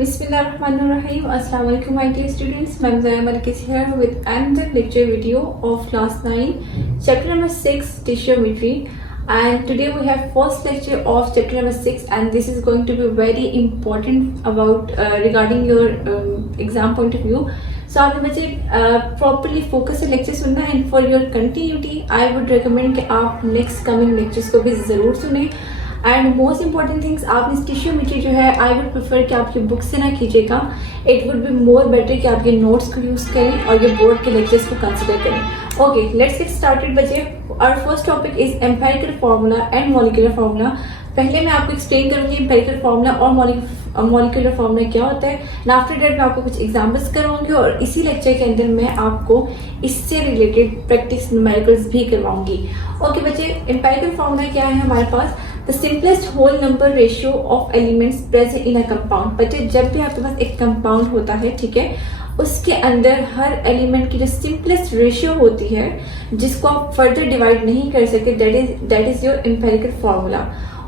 Bismillahirrahmanirrahim. Assalamu alaikum my dear students. Ma'am Zaya Malik is here with another lecture video of class 9, chapter number 6, Tissueometry. And today we have first lecture of chapter number 6, and this is going to be very important about regarding your exam point of view. So आपने बच्चे properly focus से lecture सुनना है, and for your continuity I would recommend कि आप next coming lectures को भी ज़रूर सुनें. एंड मोस्ट इंपॉर्टेंट थिंग्स आप इस टिश्यूमेट्री जो है आई वुड प्रेफर कि आपकी बुक से ना कीजिएगा. It would be more better कि आप ये नोट्स को यूज़ करें और ये बोर्ड के लेक्चर्स को कंसिडर करें. ओके, लेट्स गेट स्टार्टेड बच्चे. Our first topic is empirical formula and molecular formula. पहले मैं आपको एक्सप्लेन करूंगी एम्पिरिकल फार्मूला और मॉलिक्यूलर फार्मूला क्या होता है. एंड आफ्टर दैट मैं आपको कुछ एग्जांपल्स करवाऊंगी और इसी लेक्चर के अंदर मैं आपको इससे रिलेटेड प्रैक्टिस न्यूमेरिकल्स भी करवाऊंगी. ओके बच्चे, एम्पिरिकल फार्मूला क्या है हमारे पास? The simplest whole number ratio of elements present in a compound. बच्चे जब भी आपके पास एक कंपाउंड होता है, ठीक है, उसके अंदर हर एलिमेंट की जो सिंपलेस्ट रेशियो होती है जिसको आप फर्दर डिवाइड नहीं कर सकते, that is your empirical formula.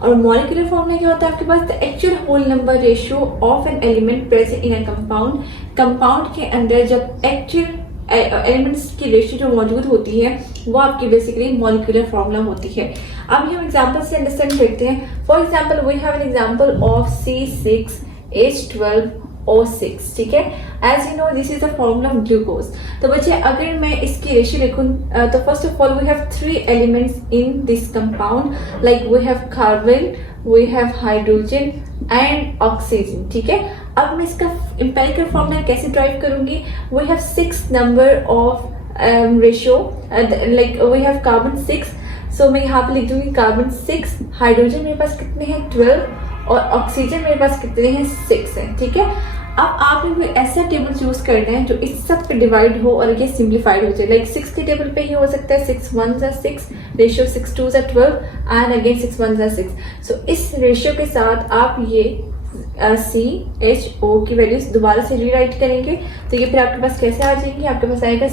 और मॉलिक्यूलर फार्मूला क्या होता है आपके पास? The actual whole number ratio of an element present in a compound. Compound के अंदर जब एक्चुअल एलिमेंट्स की रेशियो जो मौजूद होती है वो आपकी बेसिकली मॉलिक्यूलर फार्मूला होती है. अब हम एग्जांपल से अंडरस्टैंड करते हैं. For example we have an example of C6H12O6. ठीक है, as you know this is the formula of glucose. तो बच्चे अगर मैं इसकी रेशियो लिखूं तो first of all we have 3 elements in this compound, like we have carbon, we have hydrogen and oxygen. ठीक है, अब मैं इसका एम्पिरिकल फार्मूला कैसे ड्राइव करूंगी? We have 6 number of ratio, like we have carbon 6. सो मैं यहाँ पे लिख दूंगी कार्बन 6, हाइड्रोजन मेरे पास कितने हैं 12 और ऑक्सीजन मेरे पास कितने हैं 6 हैं. ठीक है, अब आपने कोई ऐसा टेबल चूज करना है जो इस सब पे डिवाइड हो और ये सिंप्लीफाइड हो जाए. लाइक 6 के टेबल पे ही हो सकता है 6 1 6, रेशियो 6 2 12 एंड अगेन 6 1 6. सो इस रेशियो के साथ आप ये CHO की वैल्यूज दोबारा से रीराइट करेंगे तो ये फिर आपके पास कैसे आ जाएंगे? आपके पास आएगा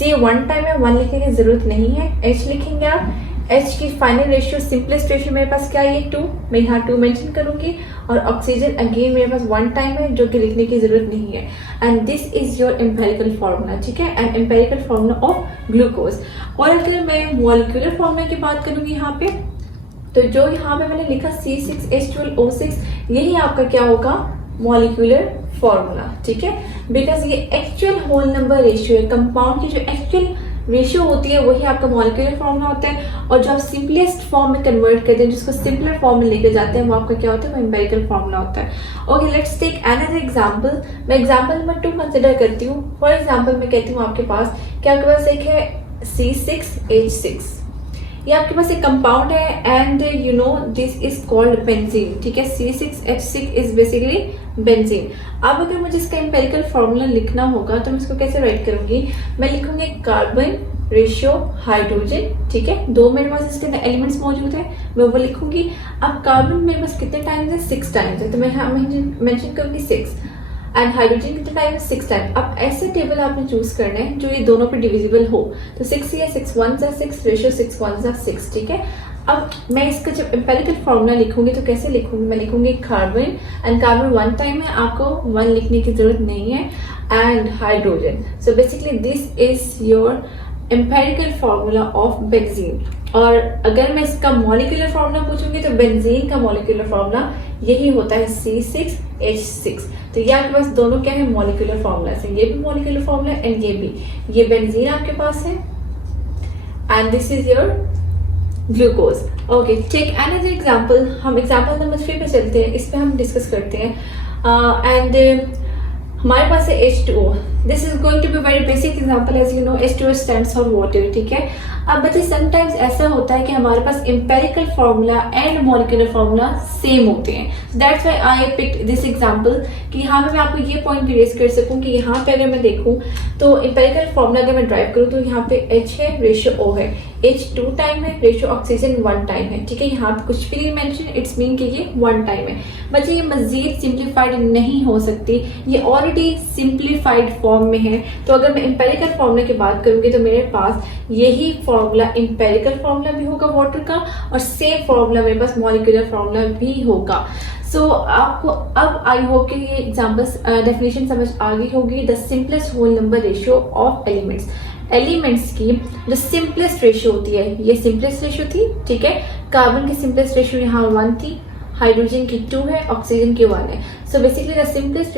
C 1 टाइम है, 1 लिखने की जरूरत नहीं है, H लिखेंगे आप. H की फाइनल रेशियो सिंपलेस्ट रेशियो मेरे पास क्या है 2, मैं यहाँ 2 मेंशन करूंगी. और ऑक्सीजन अगेन मेरे पास 1 टाइम है जो कि लिखने की जरूरत नहीं है. And this is your empirical formula. ठीक है, and empirical formula of glucose. और अगर मैं मॉलिक्यूलर फार्मूला की बात करूंगी यहाँ पे, तो जो यहाँ पे मैंने लिखा C6H12O6 यही आपका क्या होगा? Molecular formula. ठीक है, बिकॉज ये एक्चुअल होल नंबर रेशियो है. कंपाउंड की जो एक्चुअल रेशियो होती है वही आपका मॉलिक्यूलर फार्मूला होता है. और जो आप सिंपलेस्ट फॉर्म में कन्वर्ट करते हैं, जिसको सिंपलर फॉर्म में लेकर जाते हैं, वो आपका क्या होता है? वो एम्पिरिकल फार्मूला होता है. Okay, let's take another example. मैं एग्जांपल नंबर 2 कंसिडर करती हूँ. फॉर एग्जांपल मैं कहती हूँ आपके पास क्या, आपके पास एक है C6H6. ये आपके पास एक कंपाउंड है and you know this is called benzene. ठीक है, C6H6 इज बेसिकली बेंजीन. अब अगर मुझे इसका एम्पिरिकल फार्मूला लिखना होगा तो मैं इसको कैसे राइट करूंगी? मैं लिखूंगी कार्बन रेशियो हाइड्रोजन. ठीक है, 2 मेरे पास इसके अंदर एलिमेंट्स मौजूद है, मैं वो लिखूंगी. अब कार्बन मेरे पास कितने टाइम्स है? 6 टाइम्स है, तो मैं यहाँ मेंशन करूंगी 6. एंड हाइड्रोजन कितने टाइम है? 6 टाइम. अब ऐसे टेबल आपने चूज करना है जो ये दोनों पे डिविजिबल हो. तो 6 है, 6 1 6, रेशियो 6 1 6. ठीक है, अब मैं इसका जब एम्पिरिकल फार्मूला लिखूंगी तो कैसे लिखूंगी? मैं लिखूंगी कार्बन, एंड कार्बन 1 टाइम है, आपको 1 लिखने की जरूरत नहीं है, and hydrogen. So basically this is your empirical formula of benzene. और अगर मैं इसका मॉलिक्यूलर फार्मूला पूछूंगी तो बेंजीन का मॉलिक्यूलर फार्मूला यही होता है C6H6. तो ये आपके पास दोनों क्या है? मॉलिक्यूलर फार्मूला है. ये भी मॉलिक्यूलर फार्मूला एंड ये भी. ये बेंजीन आपके पास है and this is your glucose. Okay, take another example. हम एग्जांपल नंबर 3 पे चलते हैं, इस पे हम डिस्कस करते हैं. एंड हमारे पास है H2O. This is going to be very basic example. As you know H2O stands for water. ठीक है, अब बच्चे समटाइम्स ऐसा होता है कि हमारे पास empirical formula and molecular formula same होते हैं. That's why I picked this example कि यहाँ पे मैं आपको ये पॉइंट भी रेज कर सकूं कि यहाँ पे अगर मैं देखूं तो एम्पिरिकल फार्मूला अगर मैं ड्राइव करूं तो यहाँ पे H है, रेशियो O है, H 2 टाइम है, रेशियो ऑक्सीजन 1 टाइम है. ठीक है, यहाँ पे कुछ भी नहीं मेंशन, इट्स मीन कि ये 1 टाइम है. बच्चे ये मजीद सिंप्लीफाइड नहीं हो सकती, ये ऑलरेडी सिंप्लीफाइड फॉर्म में है. तो अगर मैं एम्पिरिकल फार्मूला की बात करूंगी तो मेरे पास यही फॉर्मूला एम्पिरिकल फार्मूला भी होगा वाटर का, और सेम फॉर्मूला मेरे पास मॉलिक्यूलर फार्मूला भी होगा. सो आपको अब आई होप कि ये एग्जाम्पल्स डेफिनेशन समझ आ गई होगी। The simplest whole number ratio of elements की जो सिंपलेस्ट रेशियो होती है, ये सिंपलेस्ट रेशियो थी, ठीक है। कार्बन की सिंपलेस्ट रेशियो यहाँ 1 थी, हाइड्रोजन की 2 है, ऑक्सीजन की 1 है। So basically the simplest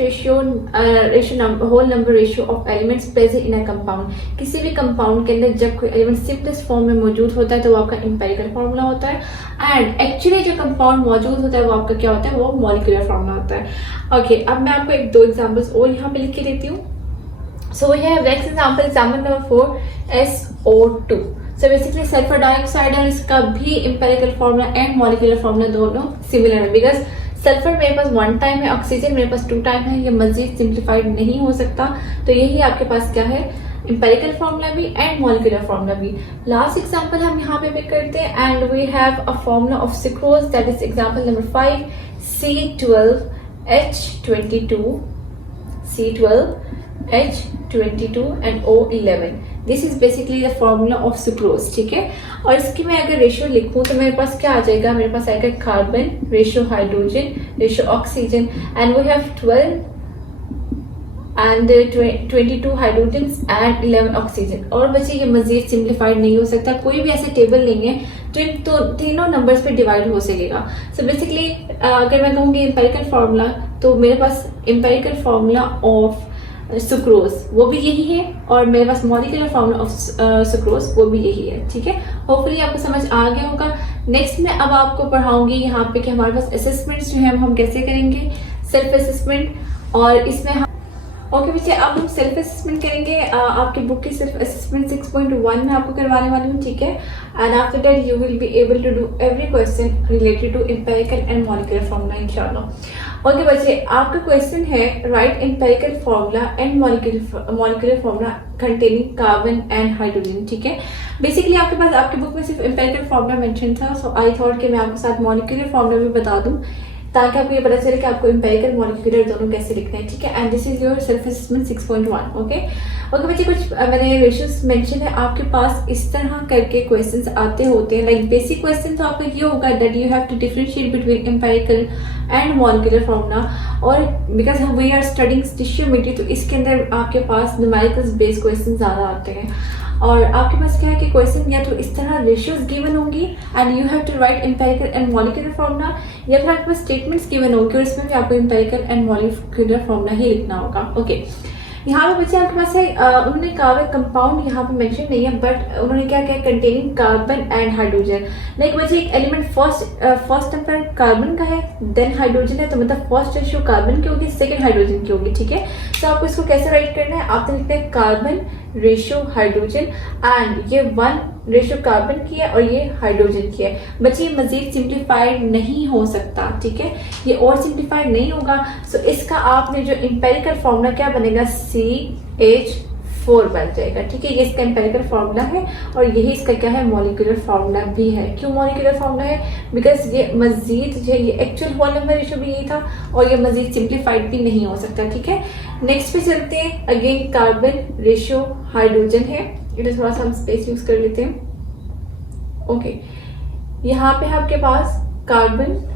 whole number ratio of elements present in a compound. किसी भी कंपाउंड के अंदर जब कोई एलिमेंट सिंपलेस्ट फॉर्म में मौजूद होता है तो वो आपका एम्पिरिकल फार्मूला होता है, एंड एक्चुअली जो कंपाउंड मौजूद होता है वो आपका क्या होता है, वो मॉलिक्यूलर फार्मूला होता है। ओके, अब मैं आपको 1-2 एग्जाम्पल्स और यहाँ पे लिख के देती हूँ। So we have next example number 4, SO2. So basically sulphur dioxide है, इसका भी empirical formula and molecular formula दोनों सिमिलर है, बिकॉज सल्फर मेरे पास 1 टाइम है, ऑक्सीजन मेरे पास 2 टाइम है, ये मजीद सिंप्लीफाइड नहीं हो सकता। तो यही आपके पास क्या है, एम्पिरिकल फार्मूला भी एंड मॉलिक्यूलर फार्मूला भी। लास्ट एग्जांपल हम यहाँ पे पिक करते हैं, and we have a formula of sucrose, that is example number 5, C12H22 and O11. This is basically the formula of sucrose, ठीक है। और इसकी मैं अगर रेशियो लिखूं तो मेरे पास क्या आ जाएगा, मेरे पास आएगा carbon ratio hydrogen ratio oxygen, and we have 12 and 22 hydrogen and 11 oxygen. और बच्चे ये मजीद सिंप्लीफाइड नहीं हो सकता, कोई भी ऐसे टेबल नहीं है तो इन तो तीनों नंबर्स पे डिवाइड हो सकेगा। सो बेसिकली अगर मैं कहूँगी एम्पिरिकल फार्मूला, तो मेरे पास एम्पिरिकल फार्मूला ऑफ सुक्रोज वो भी यही है, और मेरे पास मॉलिक्यूलर फार्मूला ऑफ सुक्रोज वो भी यही है, ठीक है। होपफुली आपको समझ आ गया होगा। नेक्स्ट मैं अब आपको पढ़ाऊंगी यहाँ पे कि हमारे पास असेसमेंट्स जो है हम कैसे करेंगे, सेल्फ असेसमेंट, और इसमें हम ओके बच्चे अब हम सेल्फ असेसमेंट करेंगे। आपकी बुक की सेल्फ असेसमेंट 6.1 में आपको करवाने वाली हूँ, ठीक है। And after that you will be able to do every question related to empirical and molecular formula इंशाल्लाह। ओके बच्चे, आपका क्वेश्चन है right empirical formula and molecular formula containing carbon and hydrogen, ठीक है। बेसिकली आपके पास आपकी बुक में सिर्फ एम्पिरिकल फार्मूला मेंशन था, सो आई थॉट कि मैं आपके साथ मॉलिक्यूलर फार्मूला भी बता दूं ताकि आपको ये पता चले कि आपको एम्पिरिकल मॉलिक्यूलर दोनों कैसे लिखना है, ठीक है। And this is your self assessment 6.1। Okay बच्चे, कुछ मैंने रेशियोज मेंशन है, आपके पास इस तरह करके क्वेश्चंस आते होते हैं। लाइक बेसिक क्वेश्चन तो आपका ये होगा that you have to differentiate between empirical and molecular formula, और because we are studying stoichiometry तो इसके अंदर आपके पास न्यूमेरिकल्स बेस्ड क्वेश्चन ज्यादा आते हैं। और आपके पास क्या है कि क्वेश्चन या तो इस तरह रेशियोज गिवन होंगी and you have to write empirical and molecular formula, या फिर आपके पास स्टेटमेंट्स गिवन होंगे और इसमें भी आपको एम्पिरिकल एंड मॉलिक्यूलर फार्मूला ही लिखना होगा। ओके, यहाँ पे बच्चे आपके पास है, उन्होंने कहा कंपाउंड यहाँ पे मेंशन नहीं है, बट उन्होंने क्या क्या containing carbon and hydrogen. Like बच्चे एक एलिमेंट फर्स्ट नंबर कार्बन का है, देन हाइड्रोजन है, तो मतलब फर्स्ट रेशियो कार्बन की होगी, सेकंड हाइड्रोजन की होगी, ठीक है। तो आपको इसको कैसे राइट करना है, आपने लिखना है कार्बन रेशियो हाइड्रोजन, एंड ये 1 रेशियो कार्बन की है और ये हाइड्रोजन की है। बच्चे ये मजीद सिंप्लीफाइड नहीं हो सकता, ठीक है, ये और सिंप्लीफाइड नहीं होगा। सो इसका आपने जो एम्पिरिकल फार्मूला क्या बनेगा, CH4 बन जाएगा, ठीक है। ये इसका एम्पिरिकल फार्मूला है और यही इसका क्या है, मॉलिक्यूलर फार्मूला भी है। क्यों मॉलिक्यूलर फार्मूला है, बिकॉज ये मजीद जो ये एक्चुअल होल नंबर रेशियो भी यही था और ये मजीद सिंप्लीफाइड भी नहीं हो सकता, ठीक है। नेक्स्ट पे चलते हैं, अगेन कार्बन रेशियो हाइड्रोजन है, इधर थोड़ा सा हम स्पेस यूज कर लेते हैं। ओके, यहाँ पे आपके पास कार्बन,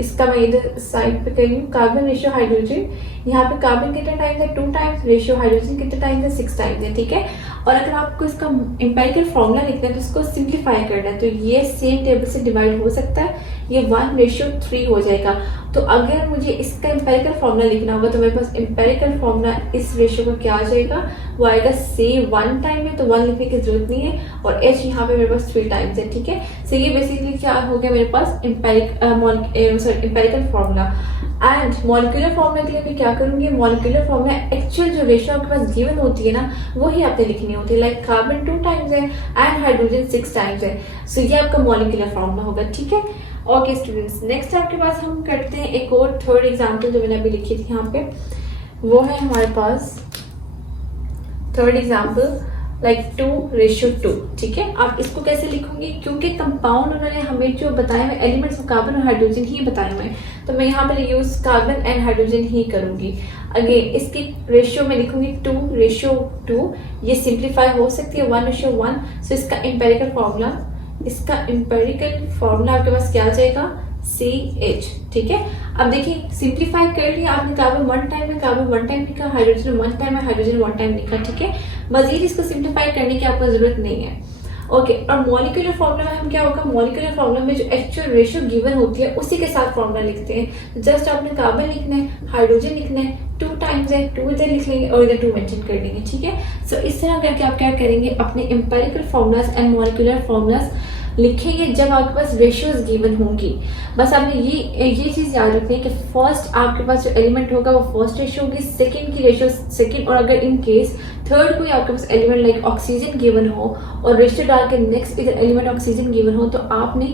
इसका मैं इधर साइड पे कर रही हूँ, कार्बन रेशियो हाइड्रोजन, यहाँ पे कार्बन कितने टाइम्स है, 2 टाइम्स, रेशियो हाइड्रोजन कितने टाइम्स है, 6 टाइम्स है, ठीक है। और अगर आपको इसका एम्पिरिकल फार्मूला लिखना है तो इसको सिंप्लीफाई करना है, तो ये सेम टेबल से डिवाइड हो सकता है, ये 1:3 हो जाएगा। तो अगर मुझे इसका एम्पिरिकल फार्मूला लिखना होगा तो मेरे पास एम्पिरिकल फार्मूला इस रेशियो का क्या आ जाएगा, वो आएगा C 1 टाइम है, तो 1 लिखने की जरूरत नहीं है, और H यहाँ पे मेरे पास 3 टाइम्स है, ठीक है। सो ये बेसिकली क्या हो गया मेरे पास empirical formula. And molecular formula के लिए मैं क्या करूंगी, मॉलिक्यूलर फार्मूला एक्चुअल जो रेशियो आपके पास गिवन होती है ना, वही आपने लिखनी होती है। लाइक कार्बन 2 टाइम्स है एंड हाइड्रोजन 6 टाइम्स है, सो ये आपका मॉलिक्यूलर फार्मूला होगा, ठीक है। ओके स्टूडेंट्स, नेक्स्ट आपके पास हम करते हैं एक और थर्ड एग्जाम्पल जो मैंने अभी लिखी थी यहाँ पे, वो है हमारे पास थर्ड एग्जाम्पल लाइक 2:2, ठीक है। आप इसको कैसे लिखोगे, क्योंकि कंपाउंड उन्होंने हमें जो बताए हुए एलिमेंट्स कार्बन और हाइड्रोजन ही बताए हुए हैं, तो मैं यहाँ पे यूज कार्बन एंड हाइड्रोजन ही करूंगी। अगेन इसकी रेशियो में लिखूंगी 2:2, ये सिंप्लीफाई हो सकती है 1:1। सो इसका एम्पेरिकल फार्मूला आपके पास क्या आ जाएगा, CH, ठीक है। अब देखिए सिंप्लीफाई कर लिया आपने, कार्बन वन टाइम में कार्बन वन टाइम लिखा, हाइड्रोजन वन टाइम में हाइड्रोजन वन टाइम लिखा, ठीक है। मजीद इसको सिंप्लीफाई करने की आपको जरूरत नहीं है, ओके। और मॉलिक्यूलर फॉर्मूला में हम क्या होगा, मॉलिक्यूलर फॉर्मूला में जो एक्चुअल रेशियो गिवन होती है उसी के साथ फॉर्मूला लिखते हैं। जस्ट आपने कार्बन लिखना है, हाइड्रोजन लिखना है, 2 टाइम्स है, 2 इधर लिख लेंगे और इधर 2 मेंशन कर देंगे, ठीक है। सो इस तरह करके आप क्या करेंगे, अपने empirical formulas and molecular formulas लिखेंगे जब आपके पास रेशियोज गिवन होंगी। बस आपने ये चीज याद रखनी है कि फर्स्ट आपके पास जो एलिमेंट होगा वो फर्स्ट रेशियो होगी, सेकंड की रेशियो सेकंड, और अगर इन केस थर्ड कोई आपके पास एलिमेंट लाइक ऑक्सीजन गिवन हो और रेशियो डाल के नेक्स्ट इधर एलिमेंट ऑक्सीजन गिवन हो तो आपने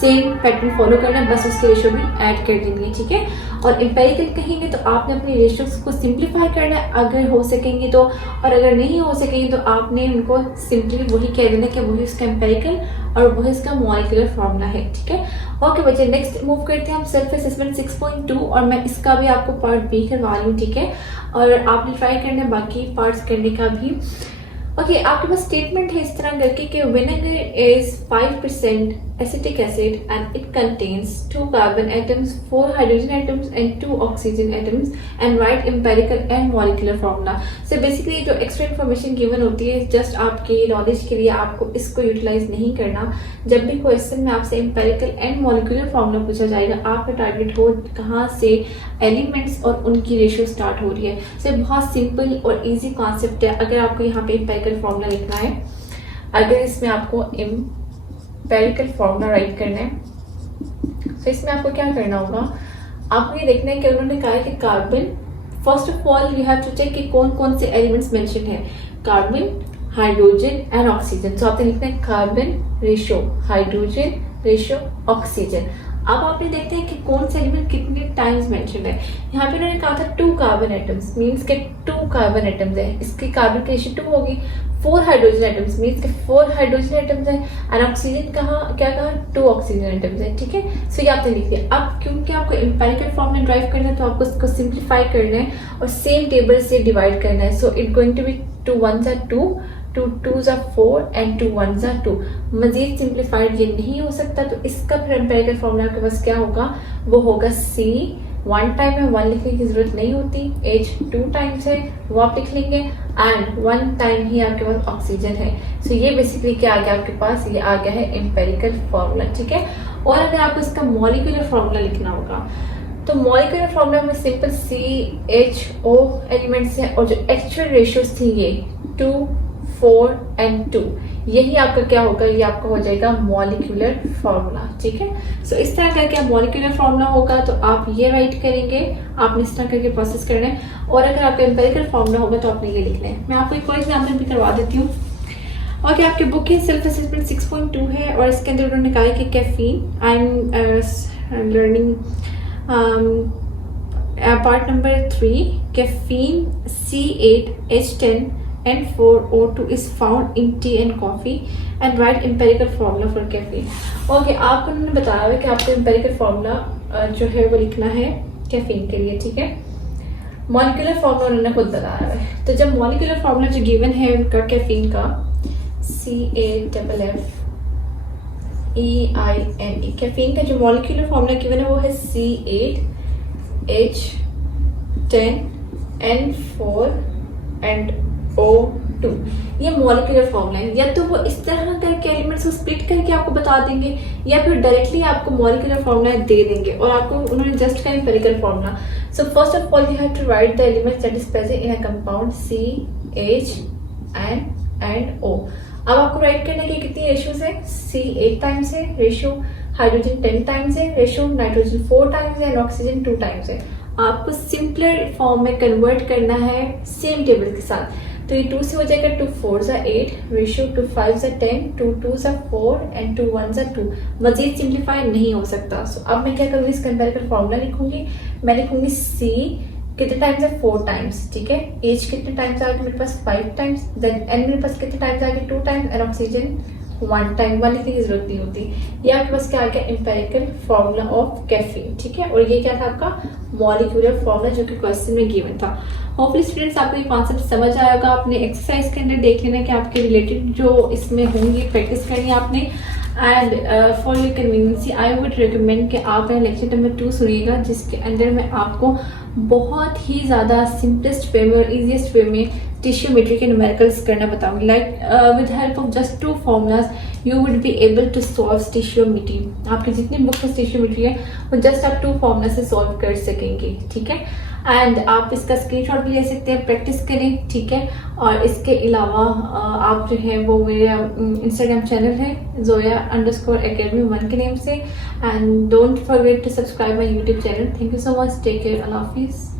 सेम पैटर्न फॉलो करना है, बस उसके रेशियो भी ऐड कर देंगे, ठीक है। और एम्पेरिकल कहेंगे तो आपने अपने रेशियोज को सिंप्लीफाई करना है अगर हो सकेंगे तो, और अगर नहीं हो सकेंगे तो आपने उनको सिंपली वही कह देना कि वही उसका एम्पेरिकल और वही इसका मॉलिक्यूलर फॉर्मूला है, ठीक है। ओके बच्चे, नेक्स्ट मूव करते हैं हम सेल्फ असेसमेंट 6.2, और मैं इसका भी आपको पार्ट बी करवा रही हूँ, ठीक है। और आपने ट्राई करना है बाकी पार्ट्स करने का भी। ओके, आपके पास स्टेटमेंट है इस तरह करके कि vinegar is 5% acetic acid and it contains 2 carbon atoms, 4 hydrogen atoms and 2 oxygen atoms, and write empirical and molecular formula. So basically जो एक्स्ट्रा इन्फॉर्मेशन गिवन होती है जस्ट आपकी नॉलेज के लिए, आपको इसको यूटिलाइज नहीं करना। जब भी क्वेश्चन में आपसे एम्पिरिकल एंड मॉलिक्यूलर फॉर्मूला पूछा जाएगा, आपका टारगेट हो कहाँ से एलिमेंट्स और उनकी रेशियो स्टार्ट हो रही है। सो बहुत सिंपल और इजी कॉन्सेप्ट है। अगर आपको यहाँ पे एम्पिरिकल फॉर्मूला लिखना है, अगर इसमें आपको एम्पिरिकल फॉर्मूला राइट करना है तो इसमें आपको क्या करना होगा, आपको ये देखना है कि उन्होंने कहा है कि carbon, first of all you have to check कि कौन कौन से एलिमेंट्स मेंशन है, कार्बन, हाइड्रोजन एंड ऑक्सीजन। तो आपने लिखना है carbon ratio hydrogen ratio oxygen. अब आपने देखते हैं कि कौन सा एलिमेंट कितने टाइम्स मेंशन है। यहाँ पे उन्होंने कहा था 2 कार्बन एटम्स, मीन्स के 2 कार्बन एटम्स है, इसकी कार्बन की रेशियो 2 होगी। 4 हाइड्रोजन एटम्स मीन्स के 4 हाइड्रोजन एटम्स है, एंड ऑक्सीजन क्या कहा 2 ऑक्सीजन एटम्स है, ठीक है। सो ये आपने लिख दिया। अब क्योंकि आपको एम्पिरिकल फॉर्मूला ड्राइव करना है तो आपको इसको सिंप्लीफाई करना है और सेम टेबल से डिवाइड करना है। So it going to be 2 1s are 2, 2 2s are 4 and 2 1s are 2। Majeed simplified ये नहीं हो सकता, तो इसका फिर एम्पिरिकल फॉर्मूला आपके पास क्या होगा, वो होगा C। 1 टाइम में 1 लिखने की जरूरत नहीं होती, H 2 टाइम्स है वो आप लिख लेंगे, एंड 1 टाइम ही आपके पास ऑक्सीजन है। सो ये बेसिकली क्या आ गया आपके पास, ये आ गया है एम्पिरिकल फॉर्मूला, ठीक है। और अगर आपको इसका मॉलिक्यूलर फॉर्मूला लिखना होगा तो मॉलिक्यूलर फॉर्मूला में सिंपल CHO एलिमेंट्स हैं और जो एक्चुअल रेशियोज थी ये 2 4 and 2, यही आपका क्या होगा, ये आपका हो जाएगा मॉलिक्यूलर फॉर्मूला, ठीक है। सो इस तरह करके मॉलिक्यूलर फॉर्मूला होगा तो आप ये राइट करेंगे, आपने इस तरह करके प्रोसेस करना है। और अगर आपका एम्पिरिकल फॉर्मूला होगा तो आपने ये लिखना है। मैं आपको एक और एग्जाम्पल भी करवा देती हूँ। और आपके बुक है सेल्फ असेसमेंट 6.2 है, और इसके अंदर उन्होंने कहा है कि caffeine, I am learning part number 3, caffeine C8H10 and 4O2 is found in tea and coffee, and write empirical formula for caffeine। Okay, आपको उन्होंने बताया है कि आपको empirical formula जो है वो लिखना है कैफीन के लिए, ठीक है। मॉलिक्यूलर फॉर्मूला उन्होंने खुद बताया है। तो जब मॉलिक्यूलर फॉर्मूला जो गिवन है उनका कैफीन का CAFFEINE, कैफीन का जो मॉलिक्यूलर फॉर्मूला गिवन है वो है C8H10N4 and O2। ये मॉलिक्यूलर फॉर्मूला है। या तो वो इस तरह करके एलिमेंट्स को स्प्लिट करके आपको बता देंगे, या फिर डायरेक्टली आपको मॉलिक्यूलर फॉर्मूला दे देंगे और आपको उन्होंने जस्ट का empirical formula. So first of all you have to write the elements that is present in a compound CH and O। अब आपको राइट करने की कितनी रेशियोज है, C 8 टाइम्स है रेशियो, हाइड्रोजन 10 टाइम्स है रेशियो, नाइट्रोजन 4 टाइम्स है, and oxygen 2 times है। आपको सिंपलर फॉर्म में कन्वर्ट करना है सेम टेबल के साथ। तो ये 2 से हो जाएगा 2 4s are 8 ratio, 2 5s are 10, 2 2s are 4 and 2 1s are 2। Majeed simplify नहीं हो सकता। सो अब मैं क्या करूँगी, इसका एम्पिरिकल फॉर्मूला लिखूंगी। मैं लिखूंगी C कितने टाइम्स है 4 टाइम्स, ठीक है। H कितने टाइम्स आ गए मेरे पास 5 टाइम्स, देन N मेरे पास कितने टाइम्स आ गए 2 टाइम्स, एंड ऑक्सीजन 1 टाइम। 1 लिखने की जरूरत नहीं होती। ये आपके पास क्या आ गया, एम्पिरिकल फॉर्मूला ऑफ कैफीन, ठीक है। और ये क्या था आपका मॉलिक्यूलर फॉर्मूला जो कि क्वेश्चन में गिवन था। होपफुली स्टूडेंट्स आपको ये कॉन्सेप्ट समझ आएगा। आपने एक्सरसाइज के अंदर देख लेना कि आपके रिलेटेड जो इसमें होंगी प्रैक्टिस करनी है आपने। And for your conveniences I would recommend कि आप लेक्चर नंबर 2 सुनिएगा, जिसके अंदर मैं आपको बहुत ही ज़्यादा सिंपलेस्ट वे में और ईजीएस्ट वे में टिश्योमेट्री के न्यूमेरिकल्स करना बताऊंगी. Like with help of just 2 formulas you would be able to solve stoichiometry. आपकी जितनी बुक में टिश्योमेट्री है वो जस्ट आप 2 फॉर्मूला से सॉल्व कर सकेंगे. ठीक है, एंड आप इसका स्क्रीनशॉट भी ले सकते हैं, प्रैक्टिस करें. ठीक है, और इसके अलावा आप जो है वो मेरा इंस्टाग्राम चैनल है zoya_academy1 के नेम से. And don't forget to subscribe my YouTube channel. Thank you so much. Take care. अल्लाह हाफिज़.